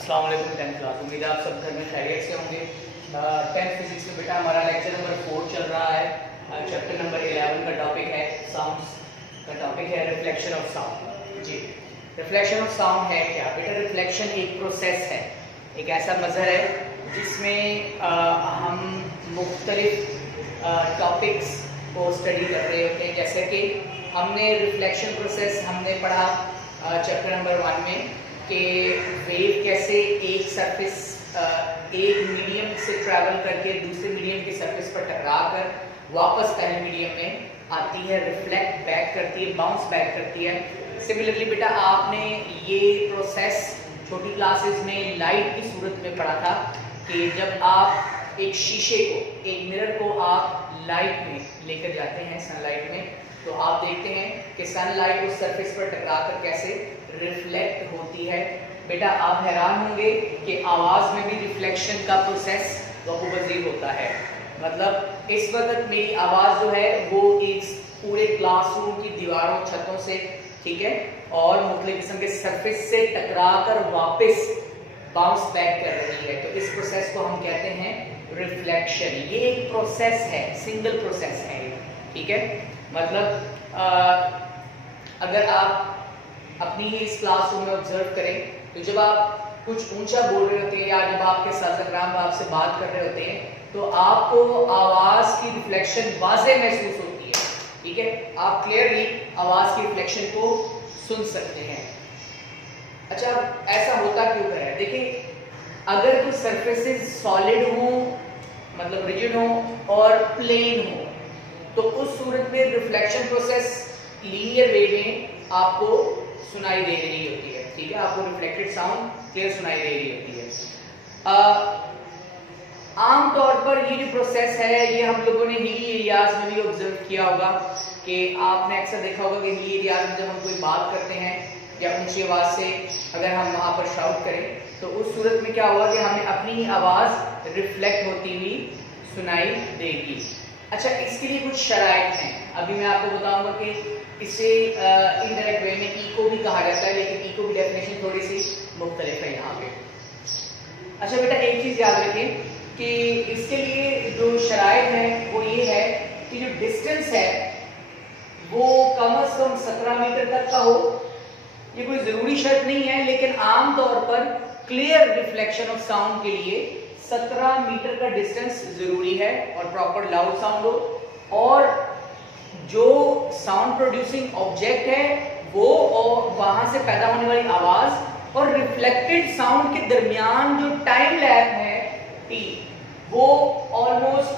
अस्सलाम वालेकुम 10th class. उम्मीद है आप सब घर में खैरियत से होंगे। 10th फिजिक्स में बेटा हमारा लेक्चर नंबर 4 चल रहा है। चैप्टर नंबर 11 का टॉपिक है साउंड्स का टॉपिक है रिफ्लेक्शन ऑफ साउंड। जी, रिफ्लेक्शन ऑफ साउंड है क्या बेटा? रिफ्लेक्शन एक प्रोसेस है, एक ऐसा मजहर है जिसमें हम मुख्तलिफ टॉपिक्स को स्टडी कर रहे होते हैं। जैसे कि हमने रिफ्लेक्शन प्रोसेस हमने पढ़ा चैप्टर नंबर 1 में कि वेव कैसे एक सरफेस एक मीडियम से ट्रैवल करके दूसरे मीडियम की सरफेस पर टकरा कर वापस पहले मीडियम में आती है, रिफ्लेक्ट बैक करती है, बाउंस बैक करती है। सिमिलरली बेटा आपने ये प्रोसेस छोटी क्लासेस में लाइट की सूरत में पढ़ा था कि जब आप एक शीशे को, एक मिरर को आप लाइट में लेकर जाते हैं, सनलाइट में, तो आप देखते हैं कि सनलाइट उस सरफेस पर टकरा कर कैसे रिफ्लेक्ट होती है। बेटा आप हैरान होंगे कि आवाज़ में भी रिफ्लेक्शन का प्रोसेस वक़ूफ़ होता है। मतलब इस वक्त मेरी आवाज़ जो है वो इस पूरे क्लासरूम की दीवारों, छतों से, ठीक है, और मुख्तलिफ किस्म के सरफेस से टकरा कर वापस बाउंस बैक कर रही है। तो इस प्रोसेस को हम कहते हैं रिफ्लेक्शन। ये एक प्रोसेस है, सिंगल प्रोसेस है, ठीक है। मतलब अगर आप अपनी ही इस क्लासरूम में ऑब्जर्व करें तो जब आप कुछ ऊंचा बोल रहे होते हैं या जब आपके साथीदार आपसे बात कर रहे होते हैं तो आपको आवाज़ की रिफ्लेक्शन वाज़े महसूस होती है, ठीक है। आप क्लियरली आवाज़ की रिफ्लेक्शन को सुन सकते हैं। अच्छा, ऐसा होता क्यों है? देखिए, अगर तो सरफेसेस सॉलिड हो, मतलब रिजिड हो और प्लेन हो, तो उस सूरत में रिफ्लेक्शन प्रोसेस लीनियर वे में आपको सुनाई दे रही होती है, ठीक है। आपको रिफ्लेक्टेड साउंड क्लियर सुनाई दे रही होती है। आम तौर पर ये जो प्रोसेस है ये हम लोगों ने हिली एरियाज में भी ऑब्जर्व किया होगा कि आपने अक्सर देखा होगा कि हिली एरियाज में जब हम कोई बात करते हैं या ऊंची आवाज से अगर हम वहां पर शाउट करें तो उस सूरत में क्या होगा कि हमें अपनी ही आवाज रिफ्लेक्ट होती हुई सुनाई देगी। अच्छा, इसके लिए कुछ शराइत हैं, अभी मैं आपको बताऊंगा कि इसे इनडायरेक्ट वे में इको भी कहा जाता है, लेकिन इको की डेफिनेशन थोड़ी सी मुख्तलिफ है यहाँ पे। अच्छा बेटा, एक चीज याद रखें कि इसके लिए जो शराइत है वो ये है कि जो डिस्टेंस है वो कम से कम 17 मीटर तक का हो। ये कोई जरूरी शर्त नहीं है, लेकिन आम तौर पर क्लियर रिफ्लेक्शन ऑफ साउंड के लिए 17 मीटर का डिस्टेंस जरूरी है और प्रॉपर लाउड साउंड हो। और जो साउंड प्रोड्यूसिंग ऑब्जेक्ट है वो और वहां से पैदा होने वाली आवाज और रिफ्लेक्टेड साउंड के दरमियान जो टाइम लैप है टी, वो ऑलमोस्ट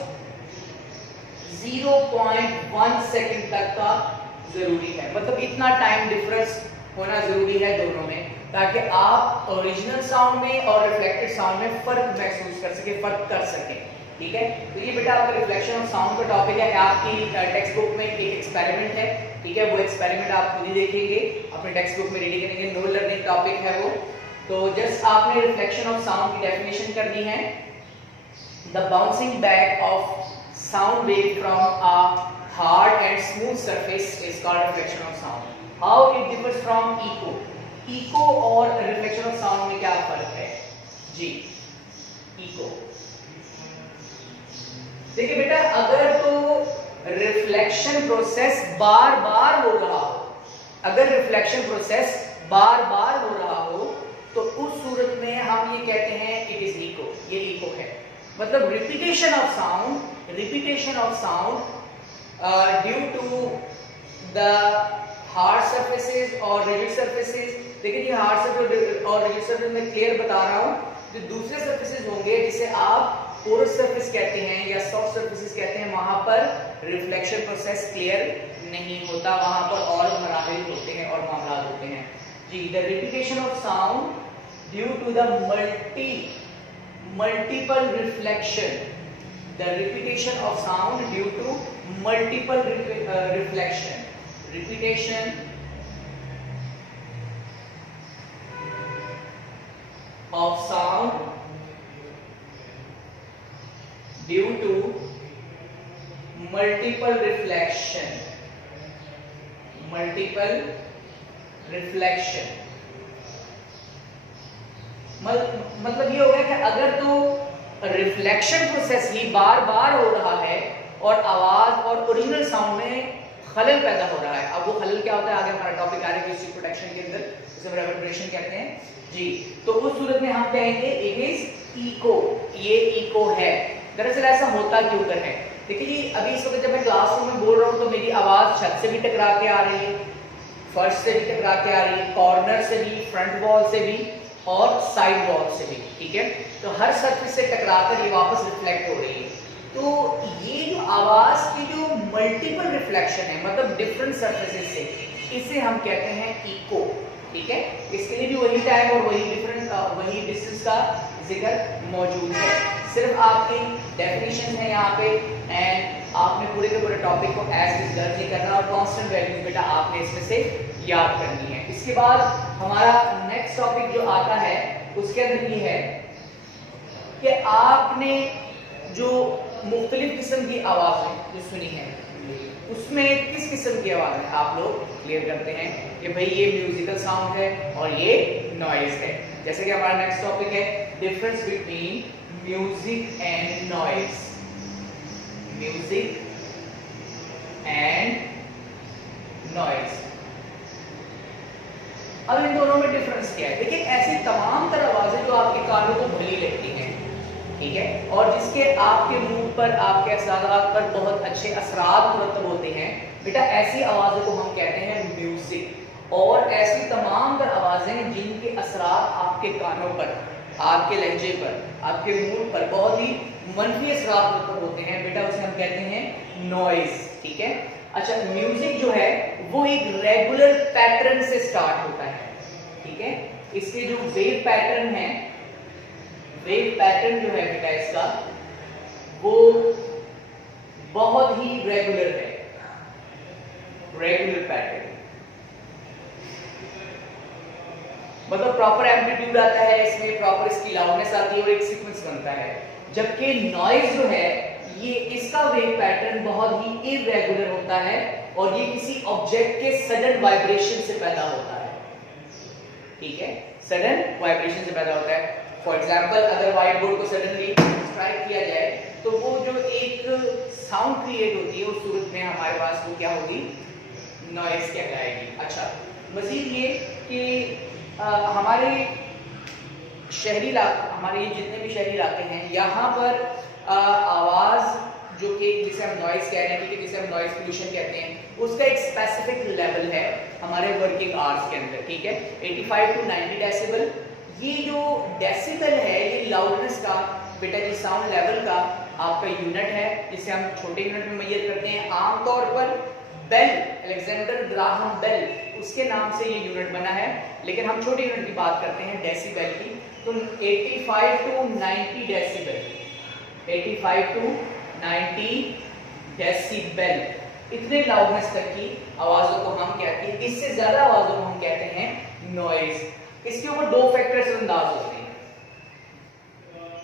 0.1 सेकंड तक का जरूरी है। मतलब इतना टाइम डिफरेंस होना जरूरी है दोनों में, ताकि आप ओरिजिनल साउंड में और रिफ्लेक्टेड साउंड में फर्क महसूस कर सके, फर्क कर सके, ठीक है। तो ये बेटा आपका रिफ्लेक्शन ऑफ साउंड का टॉपिक है। आपकी टेक्स्ट बुक में एक एक्सपेरिमेंट है, ठीक है। वो एक्सपेरिमेंट आप खुद ही देखेंगे, अपने टेक्स्ट बुक में रेडी करेंगे, नो लर्निंग टॉपिक है वो। तो जस्ट आपने रिफ्लेक्शन ऑफ साउंड की डेफिनेशन करनी है। The bouncing back of sound wave from a hard and smooth surface is called reflection of sound. How it differs from echo? Echo और reflection of sound में क्या फर्क है जी? Eco देखिए बेटा, अगर तो रिफ्लेक्शन प्रोसेस बार बार हो रहा हो, अगर रिफ्लेक्शन प्रोसेस बार बार हो रहा हो तो उस सूरत में हम ये कहते हैं इट इज इको, ये इको है। मतलब repetition of sound, repetition of sound due to the hard surfaces और रिजिड सरफेसेस। देखिए, ये हार्ड सरफेस और रिजिड सरफेस में क्लियर बता रहा हूं। जो दूसरे सरफेसेस होंगे जिसे आप पोरस सरफेस कहते हैं या सॉफ्ट सरफेसेस कहते हैं, वहां पर रिफ्लेक्शन प्रोसेस क्लियर नहीं होता, वहां पर और मराहिल होते हैं और मामला होते हैं जी। The repetition of sound due to the multiple reflection, the repetition of sound due to multiple reflection, repetition of sound due to multiple reflection, multiple reflection मतलब ये हो गया कि अगर तो रिफ्लेक्शन प्रोसेस ही बार बार हो रहा है और आवाज और ओरिजिनल साउंड में खलल पैदा हो रहा है। अब वो खलल क्या होता है, आगे हमारा टॉपिक आ रहा है एक्यूस्टिक प्रोटेक्शन के अंदर, उसे हम रेवर्बरेशन कहते हैं जी। तो उस सूरत में हम कहेंगे इट इज इको, ये इको है। दरअसल ऐसा होता क्यों कर है, देखिए जी अभी इस वक्त जब मैं क्लासरूम में बोल रहा हूँ तो मेरी आवाज छत से भी टकरा के आ रही है, फर्श से भी टकरा के आ रही है, कॉर्नर से भी, फ्रंट वॉल से भी और साइड वॉल से भी, ठीक है। तो हर सरफेस से टकराकर ये वापस रिफ्लेक्ट हो रही है। तो ये जो आवाज की जो मल्टीपल रिफ्लेक्शन है, मतलब डिफरेंट सरफेसेस से, इसे हम कहते हैं इको, ठीक है। इसके लिए भी वही टाइम और वही डिस्टेंस का जिक्र मौजूद है। सिर्फ आपकी डेफिनेशन है यहाँ पे एंड आपने पूरे के पूरे टॉपिक को एज इट दर्ज नहीं करना और कांस्टेंट वैल्यूज बेटा आपने इसमें से याद करनी है। इसके बाद हमारा नेक्स्ट टॉपिक जो आता है उसके अंदर ये है कि आपने जो मुख्तलिफ किस्म की आवाजें जो सुनी है उसमें किस किस्म की आवाजें आप लोग क्लियर करते हैं कि भाई ये म्यूजिकल साउंड है और ये नॉइज है। जैसे कि हमारा नेक्स्ट टॉपिक है difference between music and noise, music and noise. अब इन दोनों में डिफरेंस क्या है, देखिए ऐसी तमाम तरह आवाजें जो आपके कानों को भली लगती हैं, ठीक है, और जिसके आपके मूड पर, आपके असरात पर बहुत अच्छे असरात मुरतब होते हैं, बेटा ऐसी आवाज़ों को हम कहते हैं म्यूजिक। और ऐसी तमाम तर आवाज़ें जिनके असरात आपके कानों पर, आपके लहजे पर, आपके मूड पर बहुत ही मनफी असरात मुरतब होते हैं, बेटा उसे हम कहते हैं नॉइज, ठीक है। अच्छा, म्यूजिक जो है वो एक रेगुलर पैटर्न से स्टार्ट होता है, ठीक है। इसके जो वेव पैटर्न है, वेव पैटर्न जो है बेटा इसका वो बहुत ही रेगुलर है, रेगुलर पैटर्न, मतलब प्रॉपर एम्पलीट्यूड आता है इसमें, प्रॉपर इसकी लाउडनेस आती है और एक सीक्वेंस बनता है। जबकि नॉइज जो है ये इसका वेव पैटर्न बहुत ही इरेगुलर होता है और ये किसी ऑब्जेक्ट के सडन वाइब्रेशन से पैदा होता है, ठीक है, सडन वाइब्रेशन से पैदा होता है। फॉर एग्जाम्पल अगर व्हाइट बोर्ड को सडनली स्ट्राइक किया जाए तो वो जो एक साउंड क्रिएट होती है उस सूरत में हमारे पास वो क्या होगी, नॉइज कहलाएगी। अच्छा, मजीद ये कि हमारे शहरी इलाके, हमारे जितने भी शहरी इलाके हैं यहाँ पर आवाज जो कि जिसे हम नॉइज कह रहे हैं, ठीक है, जिसे हम नॉइज पोल्यूशन कहते हैं, उसका एक स्पेसिफिक लेवल है हमारे वर्किंग आवर्स के अंदर, ठीक है, 85 to 90 डेसिबल। ये जो डेसिबल है ये लाउडनेस का बेटा जी साउंड लेवल का आपका यूनिट है, जिसे हम छोटे यूनिट में मेजर करते हैं। आमतौर पर बेल, अलेक्जेंडर ग्राहम बेल, उसके नाम से ये यूनिट बना है, लेकिन हम छोटे यूनिट की बात करते हैं डेसिबल की। तो 85 to 90 डेसिबल, 85 to 90 डेसिबल, इतने लाउडनेस तक की आवाजों को हम कहते हैं, इससे ज्यादा आवाजों को हम कहते हैं नॉइज। इसके ऊपर दो फैक्टर्स अंदाज होते हैं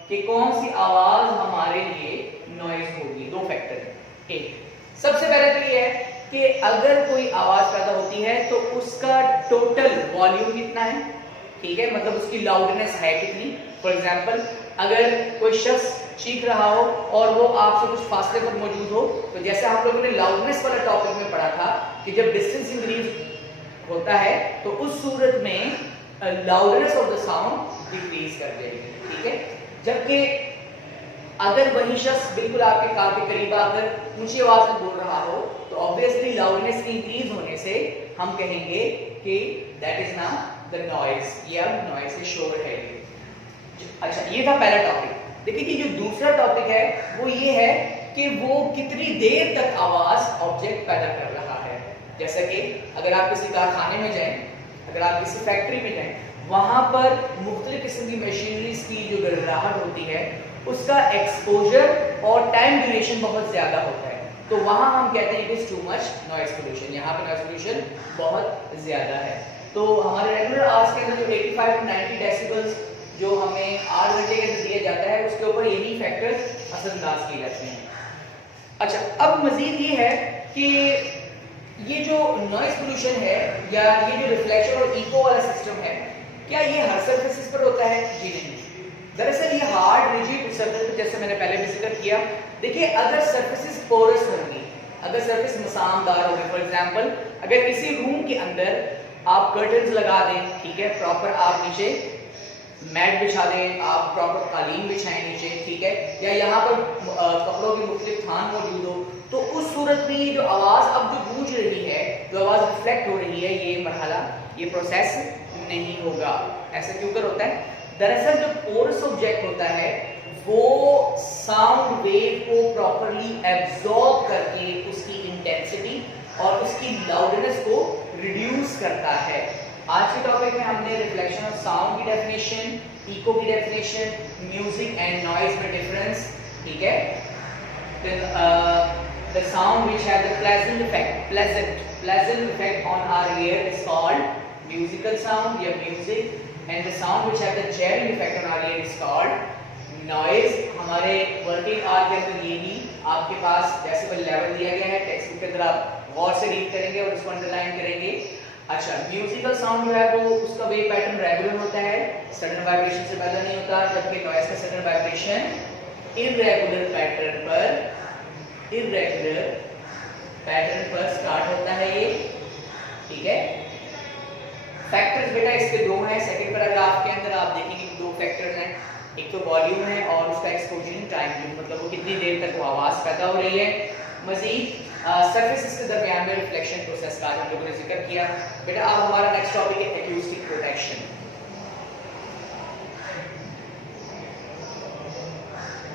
कि कौन सी आवाज हमारे लिए नॉइज होगी। दो फैक्टर हैं। एक, सबसे पहले तो ये है कि अगर कोई आवाज पैदा होती है तो उसका टोटल वॉल्यूम कितना है, ठीक है, मतलब उसकी लाउडनेस है कितनी। फॉर एग्जांपल अगर कोई शख्स चीख रहा हो और वो आपसे कुछ फासले पर मौजूद हो, तो जैसे हम लोगों ने लाउडनेस वाला टॉपिक में पढ़ा था कि जब डिस्टेंस इंक्रीज होता है तो उस सूरत में loudness of the sound decrease कर देगी, ठीक है। जबकि अगर वही शख्स बिल्कुल आपके कान के करीब आकर ऊंची आवाज में बोल रहा हो तो ऑब्वियसली लाउडनेस इंक्रीज होने से हम कहेंगे कि that is now the noise, या नॉइज से शोर है। अच्छा, ये था पहला टॉपिक। देखिए कि जो दूसरा टॉपिक है वो ये है कि वो कितनी देर तक आवाज ऑब्जेक्ट पैदा कर रहा है। जैसा कि अगर आप किसी कारखाने में जाएं, अगर आप किसी फैक्ट्री में जाएं, वहां पर मुख्तलिफ किस्म की मशीनरीज की जो गड़गड़ाहट होती है उसका एक्सपोजर और टाइम ड्यूरेशन बहुत ज्यादा होता है, तो वहां हम कहते हैं it is too much noise pollution, यहाँ पे नॉइज पोल्यूशन बहुत ज्यादा है। तो हमारे रेगुलर आवर्स के अंदर जो 85 to 90 डेसिबल्स जो हमें 8 घंटे के अंदर दिया जाता है उसके ऊपर यही फैक्टर्स असरअंदाज किए जाते हैं। अच्छा, अब मजीद ये है कि ये जो नॉइज पोल्यूशन है या ये जो रिफ्लेक्शन और इको वाला सिस्टम है क्या ये हर सरफेसेस पर होता है? जी नहीं। दरअसल ये हार्ड रिजिड सरफेस, जैसे मैंने पहले भी जिक्र किया, देखिए अगर सरफेसेस पोरस होंगी, अगर सरफेस मसामदार होगी, फॉर एग्जांपल अगर किसी रूम के अंदर आप कर्टन्स लगा दें, ठीक है, प्रॉपर आप नीचे मैट बिछा दें, आप प्रॉपर कालीन बिछाएं नीचे, ठीक है, या यहाँ पर कपड़ों की मुख्तलिफ थान मौजूद हो, तो उस सूरत में ये जो आवाज अब जो गूंज रही है, जो आवाज रिफ्लेक्ट हो रही है, ये मरहला, ये प्रोसेस नहीं होगा। ऐसा क्यों कर होता है? दरअसल जो पोरस ऑब्जेक्ट होता है वो साउंड वेव को प्रॉपरली एब्जॉर्ब करके उसकी इंटेंसिटी और उसकी लाउडनेस को रिड्यूस करता है। आज के टॉपिक में हमने रिफ्लेक्शन ऑफ साउंड की डेफिनेशन, इको की डेफिनेशन, म्यूजिक एंड नॉइज में डिफरेंस, ठीक है, the sound which has a pleasant effect on our ear is called musical sound या music, and the sound which has a jarring effect on our ear is called noise। हमारे working hour के अंदर ये भी आपके पास decibel level दिया गया है, टेक्स्ट बुक के अंदर आप गौर से रीड करेंगे और उसको अंडरलाइन करेंगे। अच्छा, म्यूजिकल साउंड जो है वो उसका वेव पैटर्न रेगुलर होता है, सडन वाइब्रेशन से पैदा नहीं होता, जबकि नॉइज का सडन वाइब्रेशन इररेगुलर पैटर्न पर स्टार्ट होता है ये, ठीक है। फैक्टर्स बेटा इसके दो हैं, सेकंड पैराग्राफ के अंदर आप देखेंगे दो फैक्टर्स हैं, एक तो वॉल्यूम है और उसका एक्सपोजर टाइम, मतलब वो कितनी देर तक वो आवाज पैदा हो रही है। मजीद सरफेसेस के दरमियान में रिफ्लेक्शन प्रोसेस का हम लोगों ने जिक्र किया। बेटा अब हमारा नेक्स्ट टॉपिक है एक्यूस्टिक प्रोटेक्शन।